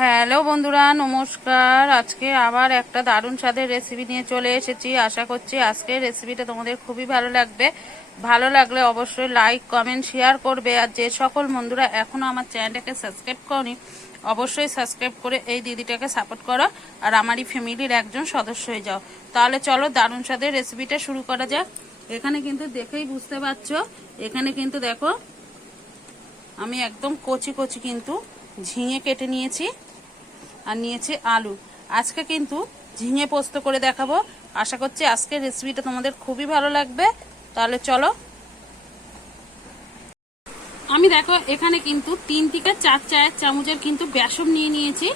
Hello বন্ধুরা, নমস্কার। আজকে আবার একটা দারুণ স্বাদের রেসিপি নিয়ে চলে এসেছি। আশা করছি আজকের রেসিপিটা তোমাদের খুবই ভালো লাগবে। ভালো লাগলে অবশ্যই লাইক কমেন্ট শেয়ার করবে। আর যে সকল বন্ধুরা এখনও আমার চ্যানেলটাকে সাবস্ক্রাইব করনি, অবশ্যই সাবস্ক্রাইব করে এই দিদিটাকে সাপোর্ট করো। আর আমারই ফ্যামিলির একজন সদস্য হয়ে যাও। তাহলে চলো দারুণ স্বাদের রেসিপিটা শুরু করা যাক। এখানে কিন্তু দেখেই বুঝতে পারছ, এখানে কিন্তু দেখো, আমি একদম কচি কচি কিন্তু ঝিঙে কেটে নিয়েছি। আর নিয়েছি আলু। আজকে কিন্তু ঝিঙে পোস্ত করে দেখাবো। আশা করছি আজকের রেসিপিটা তোমাদের খুবই ভালো লাগবে। তাহলে চলো। আমি দেখো, এখানে কিন্তু তিন থেকে চার চায়ের চামচের কিন্তু বেসন নিয়ে নিয়েছি।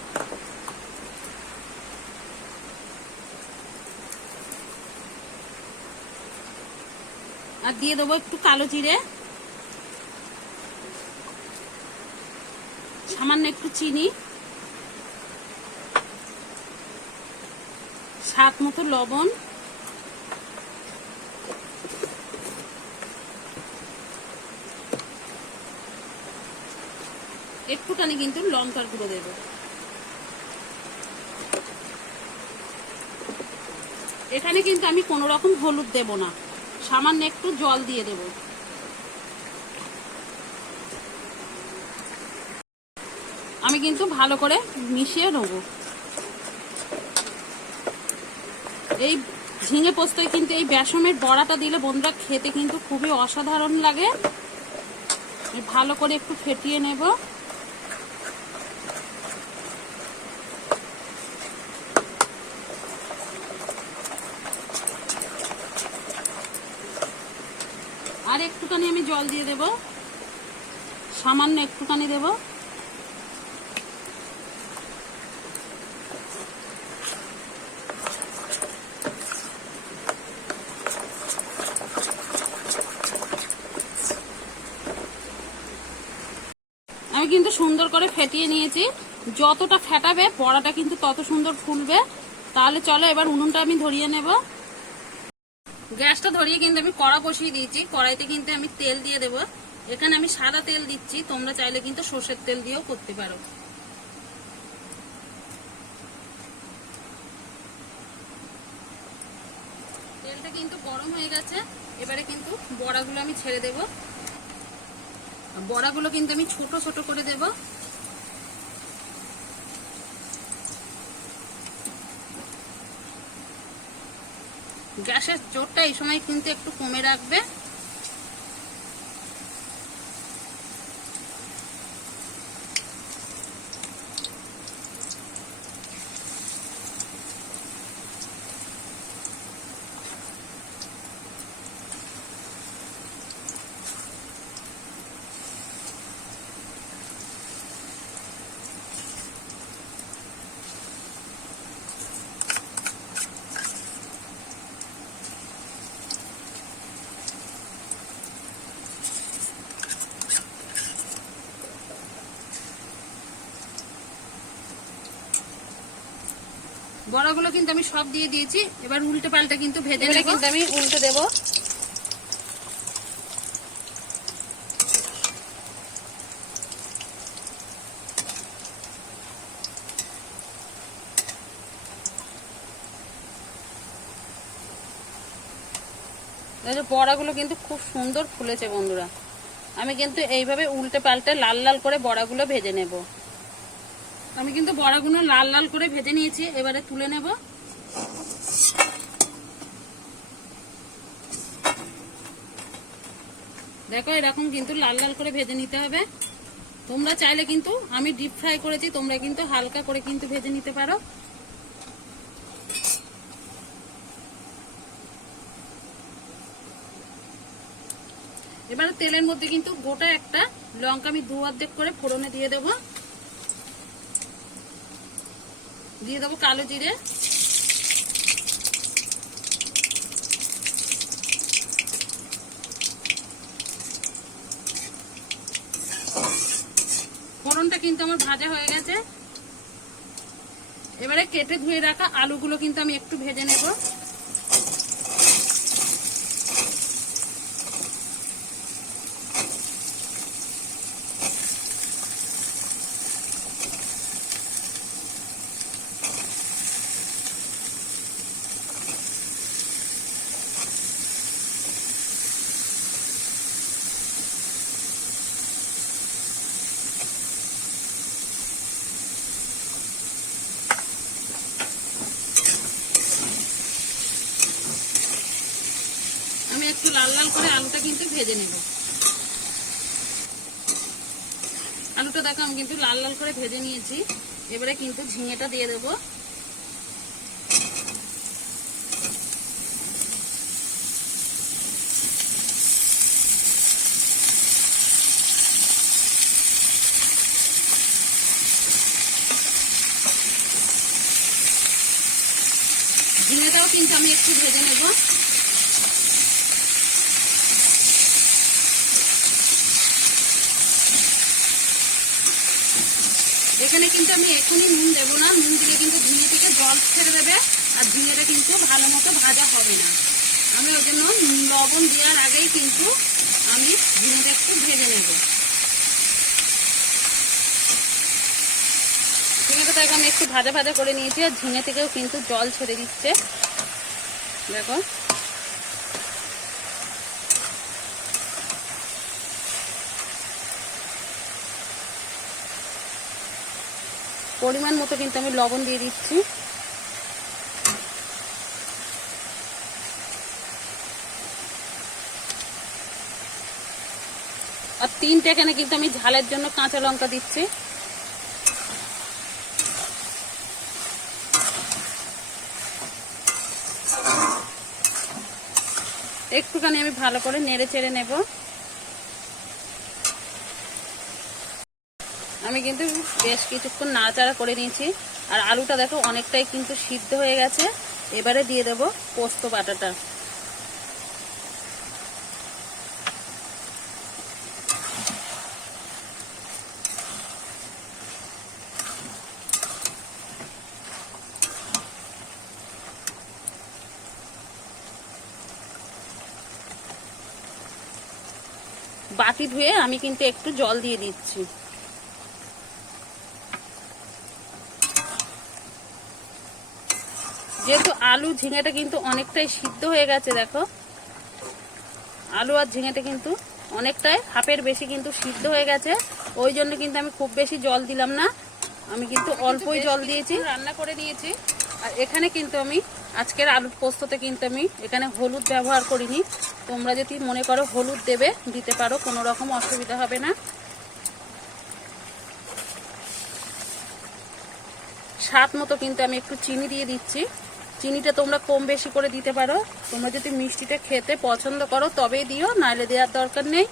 আর দিয়ে দেবো একটু কালো জিরে। সামান্য একটু চিনি। স্বাদ মতো লবণ। একটুখানি কিন্তু লঙ্কার গুঁড়ো দেব। এখানে কিন্তু আমি কোনো রকম হলুদ দেব না, সামান্য একটু জল দিয়ে দেবো। আমি কিন্তু ভালো করে মিশিয়ে নেব। এই ঝিঙে পোস্তয় কিন্তু এই বেসমের বড়াটা দিলে বন্ধুরা খেতে কিন্তু খুবই অসাধারণ লাগে। ভালো করে একটু ফেটিয়ে নেব। আর একটুখানি আমি জল দিয়ে দেব। সামান্য একটুখানি দেবো। কিন্তু সুন্দর করে ফেটিয়ে নিয়েছি। যতটা ফেটাবে, বড়াটা কিন্তু তত সুন্দর ফুলবে। তাহলে চলো এবার উনুনটা আমি ধরিয়ে নেব। গ্যাসটা ধরিয়ে কিন্তু আমি কড়া বসিয়ে দিয়েছি। কড়াইতে কিন্তু আমি তেল দিয়ে দেব। এখানে আমি সাদা তেল দিচ্ছি। তোমরা চাইলে কিন্তু সর্ষের তেল দিয়েও করতে পারো। তেলটা কিন্তু গরম হয়ে গেছে। এবারে কিন্তু বড়াগুলো আমি ছেড়ে দেবো। বড়াগুলো কিন্তু আমি ছোট ছোট করে দেব। গ্যাসের জোরটা এই সময় কিন্তু একটু কমে রাখবে। বড়াগুলো কিন্তু আমি সব দিয়ে দিয়েছি। এবার উল্টে পাল্টে কিন্তু ভেজে নেব। কিন্তু আমি উল্টে দেব। বড়াগুলো কিন্তু খুব সুন্দর ফুলেছে বন্ধুরা। আমি কিন্তু এইভাবে উল্টে পাল্টে লাল লাল করে বড়াগুলো ভেজে নেব। আমি কিন্তু বড়াগুলো লাল লাল করে ভেজে নিয়েছি, এবারে তুলে নেব। দেখো, এরকম কিন্তু লাল লাল করে ভেজে নিতে হবে। তোমরা চাইলে কিন্তু, আমি ডিপ ফ্রাই করেছি, তোমরা কিন্তু হালকা করে কিন্তু ভেজে নিতে পারো। এবারে তেলের মধ্যে কিন্তু গোটা একটা লঙ্কা আমি দু অর্ধেক করে ফোড়নে দিয়ে দেবো। দিয়ে দেবো কালো জিরে। ফোড়নটা কিন্তু আমার ভাজা হয়ে গেছে। এবারে কেটে ধুয়ে রাখা আলুগুলো কিন্তু আমি একটু ভেজে নেব। একটু লাল লাল করে আলুটা কিন্তু ভেজে নেব। আলুটা দেখো, আমি কিন্তু লাল লাল করে ভেজে নিয়েছি। এবারে কিন্তু ঝিঙেটা দিয়ে দেবো। ঝিঙেটাও কিন্তু আমি একটু ভেজে নেব। এখানে কিন্তু আমি এখনই নুন দেবো না। নুন দিলে কিন্তু ঝিঙে থেকে জল ছেড়ে দেবে, আর ঝিঙেটা কিন্তু ভালো মতো ভাজা হবে না। আমি ওই জন্য লবণ দেওয়ার আগেই কিন্তু আমি ঝিঙেটা একটু ভেজে নেব। ঝিঙেটা দেখো আমি একটু ভাজা ভাজা করে নিয়েছি, আর ঝিঙে থেকেও কিন্তু জল ছেড়ে দিচ্ছে। দেখো। পরিমাণ মতো কিন্তু আমি লবণ দিয়ে দিচ্ছি। আর তিনটে এখানে কিন্তু আমি ঝালের জন্য কাঁচা লঙ্কা দিচ্ছি। একটুখানি আমি ভালো করে নেড়ে চেড়ে নেব। আমি কিন্তু বেশ কিছুক্ষণ নাড়াচাড়া করে নিয়েছি। আর আলুটা দেখো অনেকটাই কিন্তু সিদ্ধ হয়ে গেছে। এবারে দিয়ে দেব পোস্ত বাটাটা। বাটি ধুয়ে আমি কিন্তু একটু জল দিয়ে দিচ্ছি। যেহেতু আলু ঝিঙেটা কিন্তু অনেকটাই সিদ্ধ হয়ে গেছে দেখো। আলু আর ঝিঙেটা কিন্তু অনেকটাই হাফের বেশি কিন্তু সিদ্ধ হয়ে গেছে। ওই জন্য কিন্তু আমি খুব বেশি জল দিলাম না। আমি কিন্তু অল্পই জল দিয়েছি। রান্না করে নিয়েছি। আর এখানে কিন্তু আমি আজকের আলুর পোস্ততে কিন্তু আমি এখানে হলুদ ব্যবহার করিনি। তোমরা যদি মনে করো হলুদ দেবে দিতে পারো কোনো রকম অসুবিধা হবে না। স্বাদ মতো কিন্তু আমি একটু চিনি দিয়ে দিচ্ছি। চিনিটা তোমরা কম বেশি করে দিতে পারো। তোমরা যদি মিষ্টিটা খেতে পছন্দ করো, তবেই দিও, নাইলে দেওয়ার দরকার নেই।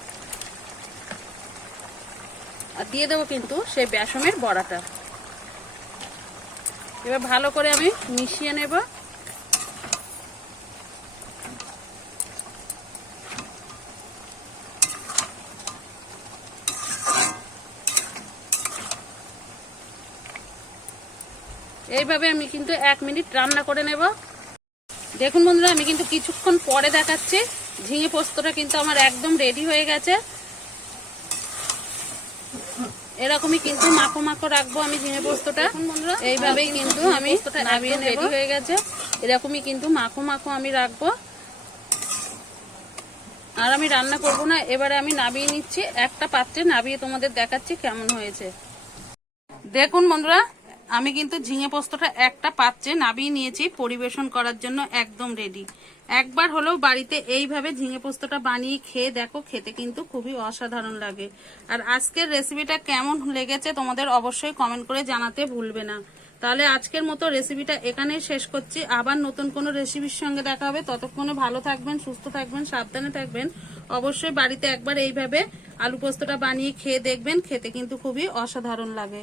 আর দিয়ে দেবো কিন্তু সেই বেসমের বড়াটা। এবার ভালো করে আমি মিশিয়ে নেব। এইভাবে আমি কিন্তু এক মিনিট রান্না করে নেব। দেখুন বন্ধুরা আমি কিন্তু কিছুক্ষণ পরে দেখাচ্ছি। ঝিঙে পোস্তটা কিন্তু আমার একদম রেডি হয়ে গেছে। এরকমই কিন্তু মাখো মাখো রাখব আমি ঝিঙে পোস্তটা। এইভাবেই কিন্তু আমি নামিয়ে রেডি হয়ে গেছে। এরকমই কিন্তু মাখো মাখো আমি রাখব। আর আমি রান্না করব না এবারে আমি নামিয়ে নিচ্ছি। একটা পাত্রে নামিয়ে তোমাদের দেখাচ্ছি কেমন হয়েছে। দেখুন বন্ধুরা আমি কিন্তু ঝিঙে পোস্তটা একটা পাত্রে নামিয়ে নিয়েছি, পরিবেশন করার জন্য একদম রেডি একবার হলেও বাড়িতে এইভাবে ঝিঙে পোস্তটা বানিয়ে খেয়ে দেখো, খেতে কিন্তু খুবই অসাধারণ লাগে। আর আজকের রেসিপিটা কেমন লেগেছে তোমাদের অবশ্যই কমেন্ট করে জানাতে ভুলবে না। তাহলে আজকের মতো রেসিপিটা এখানেই শেষ করছি। আবার নতুন কোনো রেসিপির সঙ্গে দেখা হবে। ততক্ষণে ভালো থাকবেন, সুস্থ থাকবেন, সাবধানে থাকবেন। অবশ্যই বাড়িতে একবার এইভাবে আলু পোস্তটা বানিয়ে খেয়ে দেখবেন, খেতে কিন্তু খুবই অসাধারণ লাগে।